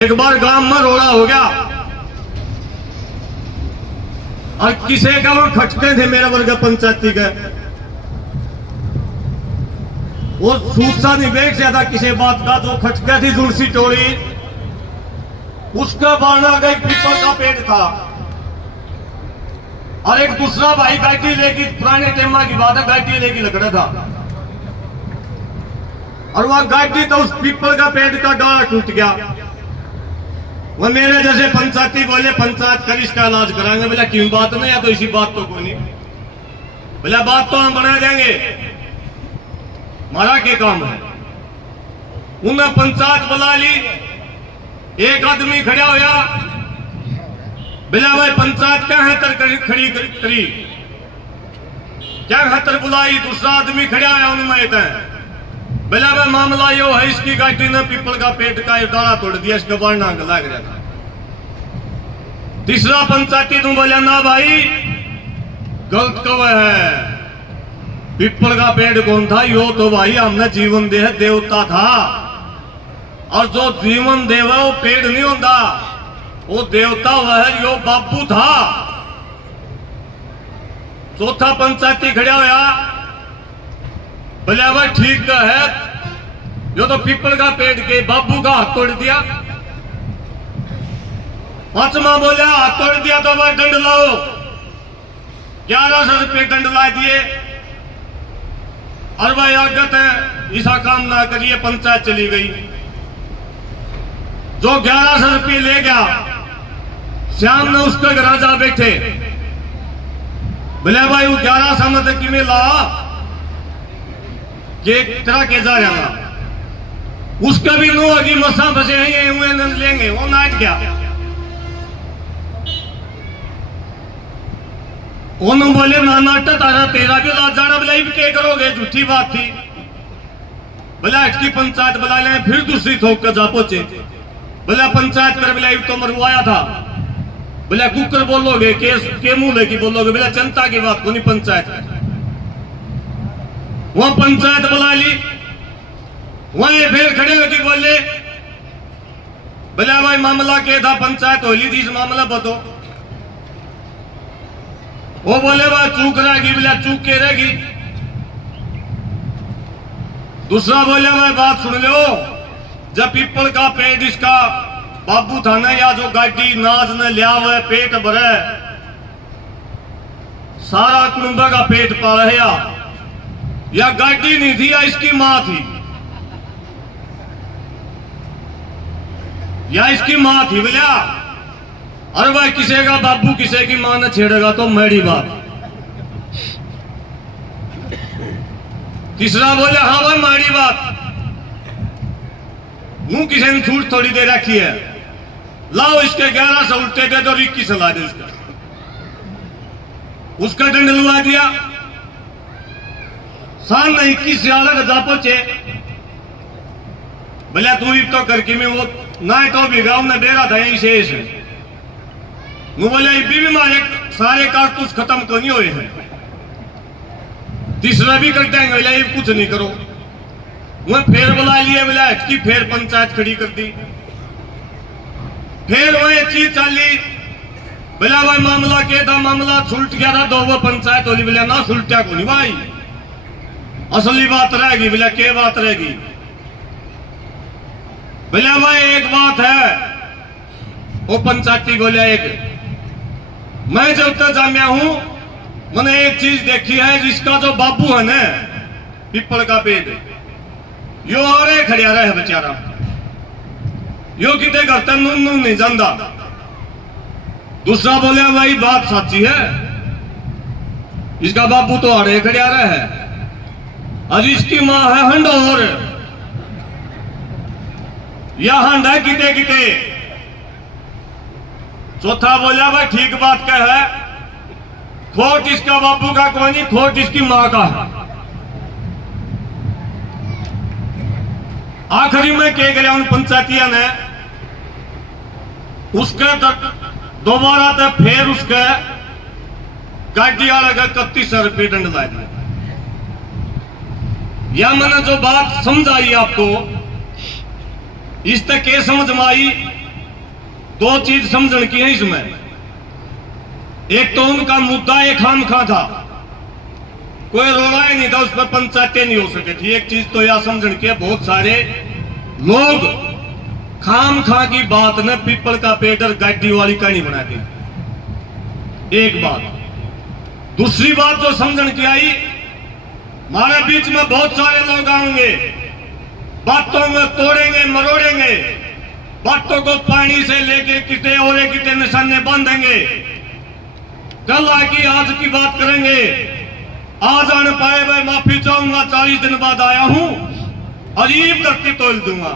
एक बार गांव में रोड़ा हो गया और किसी का वो खटके थे मेरे वर्ग पंचायती के वो सूसा नहीं बेच ज्यादा किसी बात का जो खटके थी जुलसी टोली उसका बारना का एक पीपल का पेड़ था और एक दूसरा भाई गाड़ी लेके पुराने टेमा की बात है गाड़ी लेके लकड़ा था और वह गाड़ी तो उस पीपल का पेड़ का डाला टूट गया। वो मेरे जैसे पंचायती बोले पंचायत कर इसका इलाज कराएंगे। बोला क्यों बात नहीं या तो इसी बात तो कोई नहीं। बोला बात तो हम बना देंगे हमारा क्या काम है। उन्हें पंचायत बुला ली। एक आदमी खड़ा होया बोला भाई पंचायत क्या है खड़ी करी क्या खतर बुलाई। दूसरा आदमी खड़ा होया उनमें बोला भाई मामला यो है इसकी गाड़ी ने पीपल का पेट का डाला तोड़ दिया इसका बारना लग रहा था। तीसरा पंचायती तुम बोला ना भाई गलत कब है पीपल का पेड़ कौन था यो तो भाई हमने जीवन देह देवता था और जो जीवन देव है वो पेड़ नहीं होता वो देवता वह यो बापू था। चौथा पंचायती खड़ा होया बोले भाई ठीक है जो तो पीपल का पेड़ के बाबू का हाथ तोड़ दिया। पांचवा बोले हाथ तोड़ दिया तो भाई दंड लाओ 1100 रुपये दंड ला दिए और भाई आगत है ऐसा काम ना करिए। पंचायत चली गई। जो 1100 रुपये ले गया श्याम ने उसके घर जा बैठे बोले भाई वो 1100 में तक में ला एक तरह के जा रहा था उसका भी नो अगी मसा बसे हैं लेंगे वो नाट गया। उन्होंने बोले ना नाटा तारा तेरा भी लाज जाना बोला क्या करोगे झूठी बात थी। बोला इसकी पंचायत बुला लें फिर दूसरी थोक कर जा पहुंचे। बोला पंचायत कर बोला तो मरवाया था। बोला कुकर बोलोगे के मुंह लेके बोलोगे। बोला जनता की बात को नहीं पंचायत कर। वहां पंचायत बुला ली वहीं फिर खड़े होकर बोले बोला भाई मामला क्या था पंचायत हो ली थी इस मामला बताओ। वो बोले भाई चूक रहेगी। बोला चूक के रहेगी। दूसरा बोले भाई बात सुन लो जब पीपल का पेड़ इसका बाबू था ना या जो गाड़ी नाज ने लिया हुआ है पेट भरे सारा कुटुंब का पेट पा रहा या गाड़ी नहीं थी या इसकी मां थी या इसकी मां थी। बोला अरे भाई किसी का बाबू किसी की मां ने छेड़ेगा तो मेरी बात। तीसरा बोले हाँ भाई मेरी बात मुंह किसी ने छूट थोड़ी दे रखी है लाओ इसके 1100 उल्टे दे दो 21 ला दे उसका दंड लगा दिया। सान 21 जा पहुंचे। बोले तू तो करके में वो ना तो भी गांव में बेरा था यही शेष है। बोले भी हमारे सारे कारतूस खत्म तो नहीं हुए हैं। तीसरा भी कर देंगे बोले कुछ नहीं करो। वह फिर बुला लिए बोला की फिर पंचायत खड़ी कर दी। फिर वह चीज चली बोला भाई मामला क्या था मामला सुलट गया था दो वो पंचायत होली। बोला ना सुलटा को नहीं भाई असली बात रहेगी। बोला क्या बात रहेगी। बोला भाई एक बात है वो पंचायती बोला एक मैं जब तक जामिया हूं मैंने एक चीज देखी है जिसका जो बाबू है ना पीपल का पेड़ यो और खड़िया रहे बेचारा यो कितने घर तक नून नहीं जानता। दूसरा बोले भाई बात सच्ची है इसका बाबू तो अड़े खड़िया रहे है और इसकी मां है हंडोर या हंड है किते किते। चौथा बोला भाई ठीक बात क्या है खोट इसका बाबू का कोई नहीं खोट इसकी मां का है। आखिरी में क्या करे उन पंचायतिया ने उसके दोबारा तक फिर उसके गाड़ी वाले का 3100 रुपये दंड ला दिया। या मैंने जो बात समझाई आपको इस तक के समझ में आई दो चीज समझने की है इसमें। एक तो उनका मुद्दा एक खाम खा था, कोई रोड़ा ही नहीं था, उस पर पंचायतें नहीं हो सके थी। एक चीज तो यह समझने की बहुत सारे लोग खाम खा की बात ने पीपल का पेट और गाड़ी वाली कहानी बना दी। एक बात। दूसरी बात जो समझने की आई, हमारे बीच में बहुत सारे लोग आएंगे, बातों में तोड़ेंगे मरोड़ेंगे, बातों को पानी से लेके कितने और कितने निशाने बांधेंगे। कल आके आज की बात करेंगे, आज आने पाए भाई माफी चाहूंगा, 40 दिन बाद आया हूं, अजीब करके तोल दूंगा।